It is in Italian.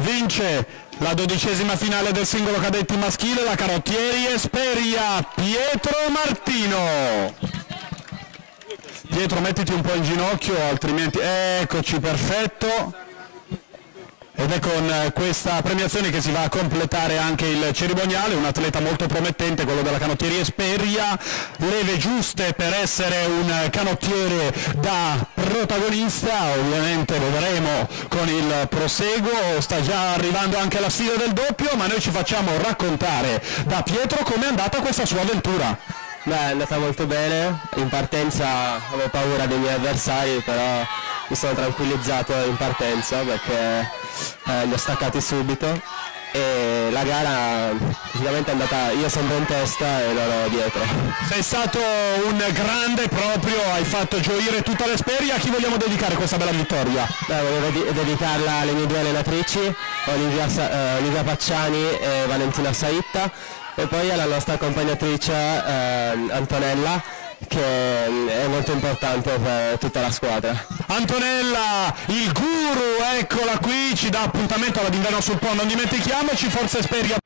vince la 12ª finale del singolo cadetti maschile la Canottieri Esperia, Pietro Martino. Pietro, mettiti un po' in ginocchio, altrimenti... Eccoci, perfetto. Ed è con questa premiazione che si va a completare anche il cerimoniale, un atleta molto promettente, quello della Canottieri Esperia, leve giuste per essere un canottiere da protagonista, ovviamente vedremo con il proseguo, sta già arrivando anche la sfida del doppio, ma noi ci facciamo raccontare da Pietro com'è andata questa sua avventura. Beh, è andata molto bene, in partenza avevo paura dei miei avversari, però mi sono tranquillizzato in partenza perché li ho staccati subito e la gara praticamente è andata io sempre in testa e loro dietro. Sei stato un grande proprio, hai fatto gioire tutta l'Esperia. A chi vogliamo dedicare questa bella vittoria? Beh, volevo dedicarla alle mie due allenatrici, Olivia Pacciani e Valentina Saitta, e poi alla nostra accompagnatrice Antonella, che è molto importante per tutta la squadra. Antonella, il guru, eccola qui, ci dà appuntamento alla d'inverno sul Po, non dimentichiamoci, Forza Esperia.